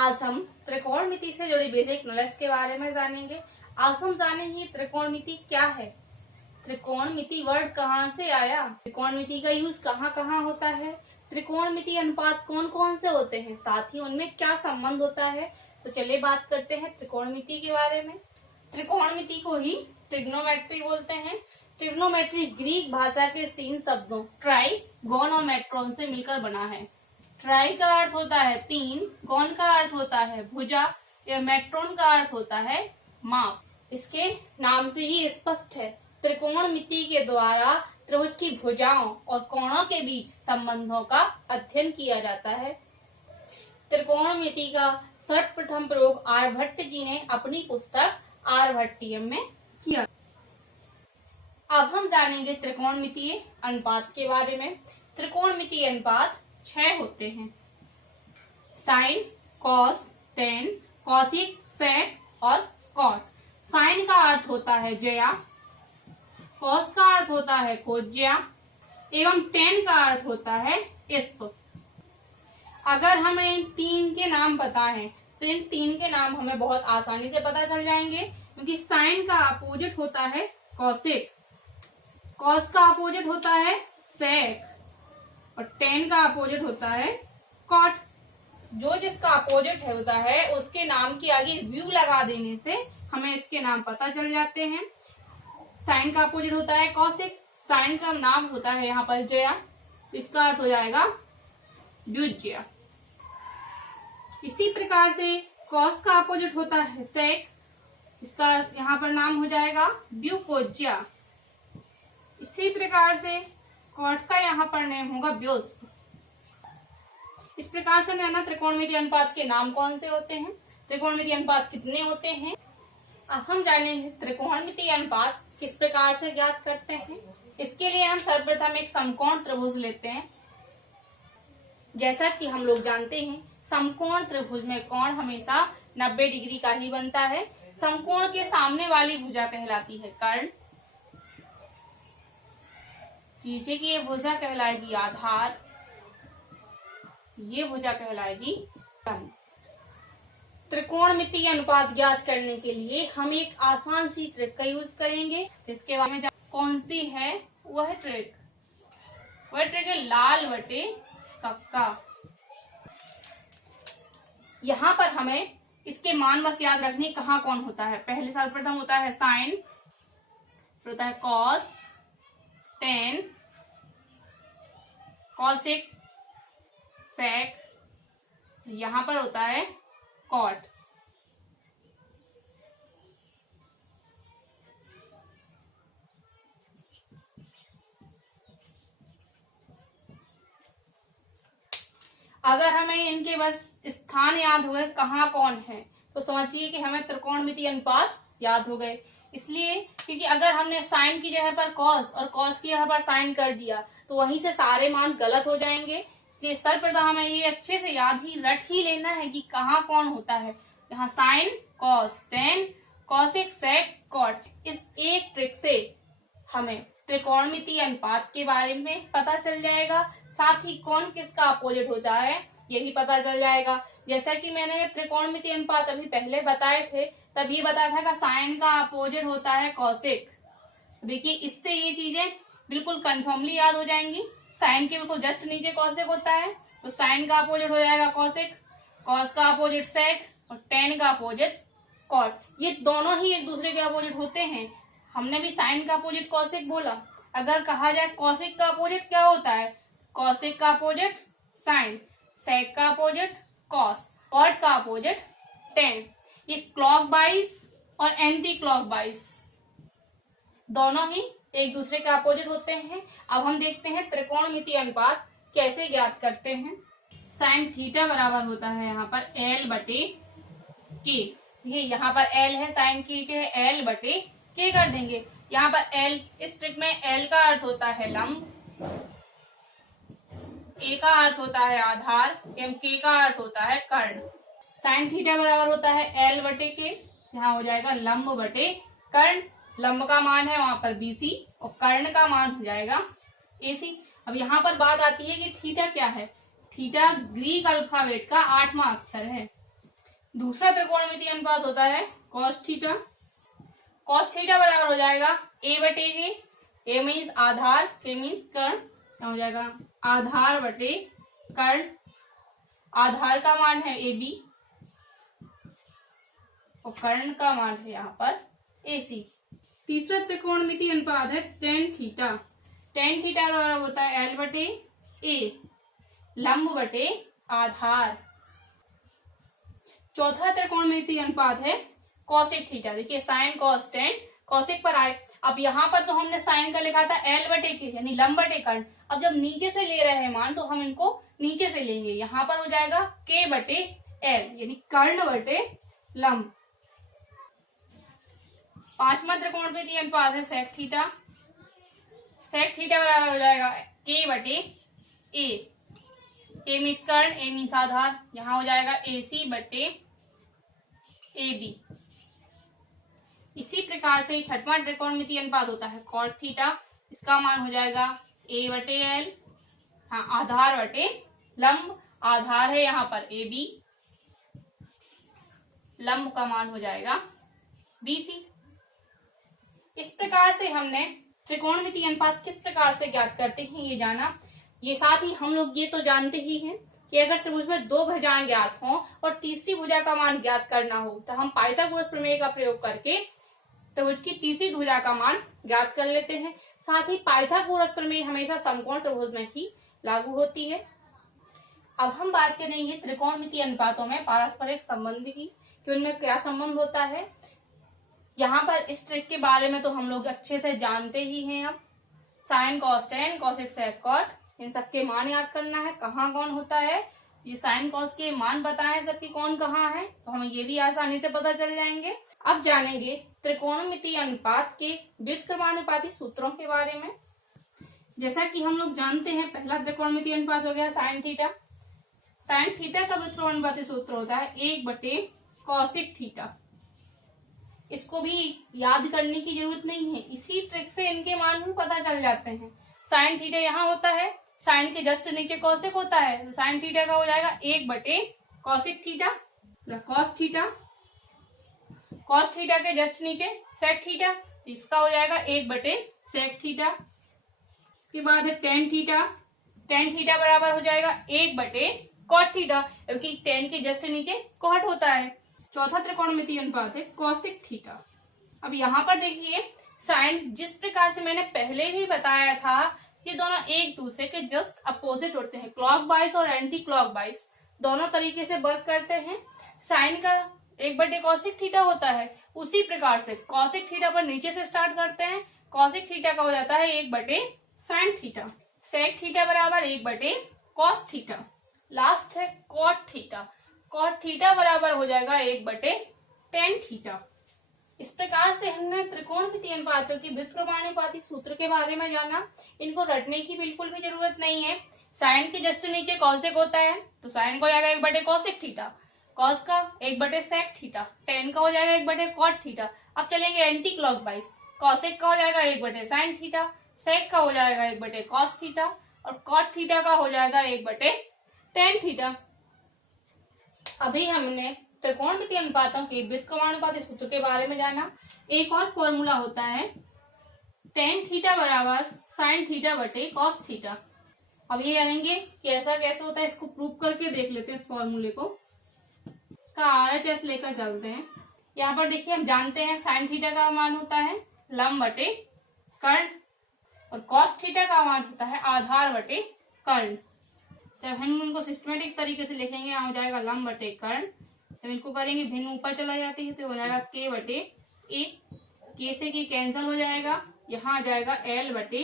आज हम त्रिकोणमिति से जुड़ी बेसिक नॉलेज के बारे में जानेंगे। आज हम जानेंगे त्रिकोणमिति क्या है, त्रिकोणमिति वर्ड कहाँ से आया, त्रिकोणमिति का यूज कहाँ कहाँ होता है, त्रिकोणमिति अनुपात कौन कौन से होते हैं, साथ ही उनमें क्या संबंध होता है। तो चलिए बात करते हैं त्रिकोणमिति के बारे में। त्रिकोणमिति को ही ट्रिग्नोमेट्री बोलते हैं। ट्रिग्नोमेट्री ग्रीक भाषा के 3 शब्दों ट्राई, गॉन और मेट्रॉन से मिलकर बना है। ट्राई का अर्थ होता है 3, गॉन का अर्थ होता है भुजा या मेट्रॉन का अर्थ होता है माप। इसके नाम से ही स्पष्ट है, त्रिकोणमिति के द्वारा त्रिभुज की भुजाओं और कोणों के बीच संबंधों का अध्ययन किया जाता है। त्रिकोणमिति का सर्वप्रथम प्रयोग आर्यभट्ट जी ने अपनी पुस्तक आर्यभट्टीयम में किया। अब हम जानेंगे त्रिकोणमितीय अनुपात के बारे में। त्रिकोणमितीय अनुपात 6 होते हैं। साइन, कॉस, टेन, कॉसिक, सेक और कॉट। साइन का अर्थ होता है ज्या, कॉस का अर्थ होता है कोज्या एवं टेन का अर्थ होता है इस्प। अगर हमें इन 3 के नाम पता है तो इन 3 के नाम हमें बहुत आसानी से पता चल जाएंगे, क्योंकि साइन का अपोजिट होता है कॉसिक, कॉस का अपोजिट होता है सेक और टेन का अपोजिट होता है कॉट। जो जिसका अपोजिट होता है उसके नाम के आगे व्यू लगा देने से हमें इसके नाम पता चल जाते हैं। साइन का अपोजिट होता है कॉसिक, साइन का नाम होता है यहाँ पर जया, इसका अर्थ हो जाएगा व्युज्या। इसी प्रकार से कॉस का अपोजिट होता है सेक, इसका यहाँ पर नाम हो जाएगा व्युकोज्या। इसी प्रकार से कॉट का यहाँ पर नेम होगा व्योस्प। इस प्रकार से नैना त्रिकोणमितीय अनुपात के नाम कौन से होते हैं, त्रिकोणमितीय अनुपात कितने होते हैं। अब हम जानेंगे त्रिकोणमितीय अनुपात किस प्रकार से ज्ञात करते हैं। इसके लिए हम सर्वप्रथम एक समकोण त्रिभुज लेते हैं। जैसा कि हम लोग जानते हैं, समकोण त्रिभुज में कोण हमेशा 90 डिग्री का ही बनता है। समकोण के सामने वाली भुजा कहलाती है कर्ण, नीचे की ये भुजा कहलाएगी आधार, ये भुजा कहलाएगी लंब। त्रिकोणमितीय अनुपात ज्ञात करने के लिए हम एक आसान सी ट्रिक का यूज करेंगे, जिसके बारे में कौन सी है वह ट्रिक है लाल बटे कक्का। यहाँ पर हमें इसके मान बस याद रखने कहाँ कौन होता है। पहले सर्वप्रथम होता है साइन, फिर होता है कॉस, टेन, कॉसिक, सेक, यहाँ पर होता है कॉट। अगर हमें इनके बस स्थान याद हो गए कहाँ कौन है, तो समझिए कि हमें त्रिकोणमितीय अनुपात याद हो गए। इसलिए क्योंकि अगर हमने साइन की जगह पर कॉस और कॉस की जगह पर साइन कर दिया तो वहीं से सारे मान गलत हो जाएंगे। इसलिए सर्वप्रथम हमें ये अच्छे से याद ही रट ही लेना है कि कहाँ कौन होता है। यहाँ साइन, कॉस, टेन, कॉसिक, सेक, कॉट। इस एक ट्रिक से हमें त्रिकोणमितीय अनुपात के बारे में पता चल जाएगा, साथ ही कौन किसका अपोजिट होता है ये भी पता चल जाएगा। जैसा कि मैंने त्रिकोणमितीय अनुपात अभी पहले बताए थे, तब ये बताया था कि साइन का अपोजिट होता है कॉसिक। देखिए इससे ये चीजें बिल्कुल कंफर्मली याद हो जाएंगी। साइन के बिल्कुल जस्ट नीचे कॉसिक होता है, तो साइन का अपोजिट हो जाएगा कॉसिक, कॉस का अपोजिट सेक और टेन का अपोजिट कॉट। ये दोनों ही एक दूसरे के अपोजिट होते हैं। हमने भी साइन का अपोजिट कॉसिक बोला। अगर कहा जाए कॉसिक का अपोजिट क्या होता है, कॉसिक का अपोजिट साइन, सेक का अपोजिट कॉस, कॉट का अपोजिट टेन। ये क्लॉकवाइज और एंटी क्लॉकवाइज दोनों ही एक दूसरे के अपोजिट होते हैं। अब हम देखते हैं त्रिकोणमितीय अनुपात कैसे ज्ञात करते हैं। साइन थीटा बराबर होता है यहाँ पर एल बटे के। ये यहाँ पर एल है, साइन की जगह एल बटे के कर देंगे। यहाँ पर एल, इस ट्रिक में एल का अर्थ होता है लंब, ए का अर्थ होता है आधार एवं के का अर्थ होता है कर्ण। साइन थीटा बराबर होता है एल बटे के, यहाँ हो जाएगा लंब बटे कर्ण। लंब का मान है वहां पर बीसी और कर्ण का मान हो जाएगा एसी। अब यहाँ पर बात आती है कि थीटा क्या है। थीटा ग्रीक अल्फाबेट का 8वां अक्षर है। दूसरा त्रिकोणमितीय अनुपात होता है कॉस थीटा। कॉस थीटा बराबर हो जाएगा ए बटे के, ए मीन्स आधार, के मीन्स कर्ण, क्या हो जाएगा आधार बटे कर्ण। आधार का मान है ए बी और कर्ण का मान है यहाँ पर ए सी। तीसरा त्रिकोणमितीय अनुपात है टेन थीटा। टेन थीटा बराबर होता है एल बटे ए, लंब बटे आधार। चौथा त्रिकोणमितीय अनुपात है कॉसेक थीटा। देखिए साइन कॉस टेन, कॉसेक पर आए। अब यहाँ पर तो हमने साइन का लिखा था एल बटे के, यानी लंब बटे कर्ण। अब जब नीचे से ले रहे हैं मान तो हम इनको नीचे से लेंगे। यहाँ पर हो जाएगा के बटे एल, यानी कर्ण बटे लंब। पांचवा त्रिकोणमितीय अनुपात है सेक थीटा। सेक थीटा बराबर हो जाएगा के बटे ए, ए मीन्स कर्ण, ए मीन्स आधार। यहाँ हो जाएगा ए सी बटे ए बी। इसी प्रकार से छठवां त्रिकोणमितीय अनुपात होता है कॉट थीटा। इसका मान हो जाएगा ए बटे एल, हाँ आधार बटे लंब। आधार है यहाँ पर ए बी, लंब का मान हो जाएगा बी सी। इस प्रकार से हमने त्रिकोणमितीय अनुपात किस प्रकार से ज्ञात करते हैं ये जाना। ये साथ ही हम लोग ये तो जानते ही हैं कि अगर त्रिभुज में दो भुजाएं ज्ञात हों और तीसरी भुजा का मान ज्ञात करना हो तो हम पाइथागोरस प्रमेय का प्रयोग करके त्रिभुज की तीसरी भुजा का मान ज्ञात कर लेते हैं। साथ ही पाइथागोरस प्रमेय हमेशा समकोण त्रिभुज में ही लागू होती है। अब हम बात करेंगे त्रिकोणमितीय अनुपातों में पारस्परिक संबंध की, कि उनमें क्या संबंध होता है। यहाँ पर इस ट्रिक के बारे में तो हम लोग अच्छे से जानते ही हैं। अब sine cos tan, cosec sec cot, इन सबके मान याद करना है, कहाँ कौन होता है। ये साइन कॉस के मान बताए सबकी कौन कहाँ है, तो हमें ये भी आसानी से पता चल जाएंगे। अब जानेंगे त्रिकोणमितीय अनुपात के व्युत्क्रमानुपाती सूत्रों के बारे में। जैसा कि हम लोग जानते हैं पहला त्रिकोणमितीय अनुपात हो गया साइन थीटा। साइन थीटा का व्युत्क्रमानुपाती सूत्र होता है एक बटे कॉसेक थीटा। इसको भी याद करने की जरूरत नहीं है, इसी ट्रिक से इनके मान भी पता चल जाते हैं। साइन थीटा यहाँ होता है, साइन के जस्ट नीचे कॉसेक होता है, तो साइन थीटा का हो जाएगा एक बटे cosec theta. Cos theta, cos theta के जस्ट नीचे सेक थीटा, तो इसका हो जाएगा एक बटे सेक थीटा। इसके बाद है टेन थीटा। टेन थीटा बराबर हो जाएगा एक बटे कॉट थीटा, क्योंकि टेन के जस्ट नीचे कॉट होता है। चौथा त्रिकोणमितीय अनुपात है कॉसेक थीटा। अब यहाँ पर देखिए साइन, जिस प्रकार से मैंने पहले भी बताया था, ये दोनों एक दूसरे के जस्ट अपोजिट होते हैं। क्लॉकवाइज और एंटी क्लॉकवाइज दोनों तरीके से वर्क करते हैं। साइन का एक बटे कॉसेक थीटा होता है, उसी प्रकार से कॉसेक थीटा पर नीचे से स्टार्ट करते हैं। कॉसेक थीटा का हो जाता है एक बटे साइन थीटा। सेक थीटा बराबर एक बटे कॉस थीटा। लास्ट है कॉट थीटा। कॉट थीटा बराबर हो जाएगा एक बटे टेन थीटा। इस प्रकार से हमने त्रिकोणमितीय अनुपातों की व्युत्क्रमानुपाती सूत्र के बारे में जाना। इनको रटने की बिल्कुल भी जरूरत नहीं है। साइन के जस्ट नीचे कॉसेक होता है, तो साइन का हो जाएगा एक बटे कॉसेक थीटा। कॉस का एक बटे सेक थीटा। टेन का हो जाएगा एक बटे कॉट थीटा। अब चलेंगे एंटी क्लॉकवाइज। कॉसेक का हो जाएगा एक बटे साइन थीटा, सेक का हो जाएगा एक बटे कॉस थीटा और कॉट थीटा का हो जाएगा एक बटे टेन थीटा। अभी हमने त्रिकोणमितीय अनुपातों के व्युत्क्रमानुपाती सूत्र के बारे में जाना। एक और फॉर्मूला होता है टेन थीटा बराबर साइन थीटा बटे कॉस थीटा। अब ये जानेंगे कि ऐसा कैसे होता है, इसको प्रूव करके देख लेते हैं इस फॉर्मूले को। इसका RHS लेकर चलते हैं। यहाँ पर देखिए हम जानते हैं साइन थीटा का मान होता है लंब बटे कर्ण और कॉस थीटा का मान होता है आधार बटे कर्ण। जब हम उनको सिस्टमेटिक तरीके से लिखेंगे, यहाँ हो जाएगा लंब बटे कर्ण। जब इनको करेंगे भिन्न ऊपर चला जाती है तो हो जाएगा के बटे ए, के से के कैंसिल हो जाएगा, यहाँ आ जाएगा एल बटे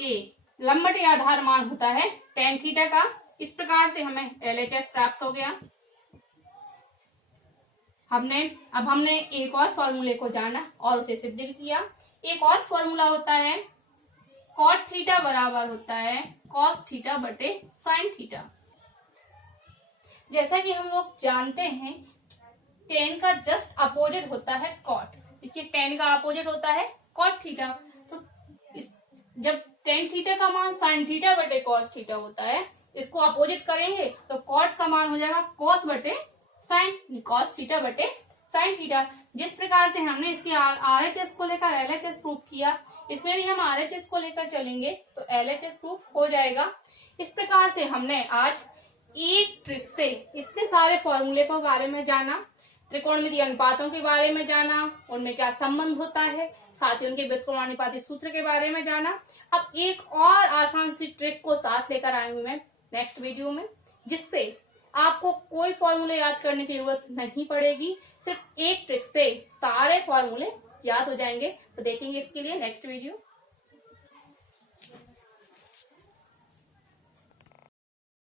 ए। लंब बटे आधार मान होता है टेन थीटा का। इस प्रकार से हमें LHS प्राप्त हो गया। अब हमने एक और फॉर्मूले को जाना और उसे सिद्ध भी किया। एक और फॉर्मूला होता है कॉट थीटा बराबर होता है कॉस थीटा बटे साइन थीटा। जैसा कि हम लोग जानते हैं टेन का जस्ट अपोजिट होता है कॉट। देखिए टेन का अपोजिट होता है कॉट थीटा, तो जब टेन थीटा का मान साइन थीटा बटे कॉस थीटा होता है, इसको अपोजिट करेंगे तो कॉट का मान हो जाएगा कॉस बटे साइन cos थीटा बटे साइन थीटा। जिस प्रकार से हमने इसके RHS को लेकर LHS प्रूफ किया, इसमें भी हम RHS को लेकर चलेंगे तो LHS प्रूफ हो जाएगा। इस प्रकार से हमने आज एक ट्रिक से इतने सारे फॉर्मूले के बारे में जाना, त्रिकोणमितीय अनुपातों के बारे में जाना, उनमें क्या संबंध होता है, साथ ही उनके व्युत्क्रमानुपाती सूत्र के बारे में जाना। अब एक और आसान सी ट्रिक को साथ लेकर आऊंगी मैं नेक्स्ट वीडियो में, जिससे आपको कोई फॉर्मूले याद करने की जरूरत नहीं पड़ेगी, सिर्फ एक ट्रिक से सारे फॉर्मूले याद हो जाएंगे। तो देखेंगे इसके लिए नेक्स्ट वीडियो।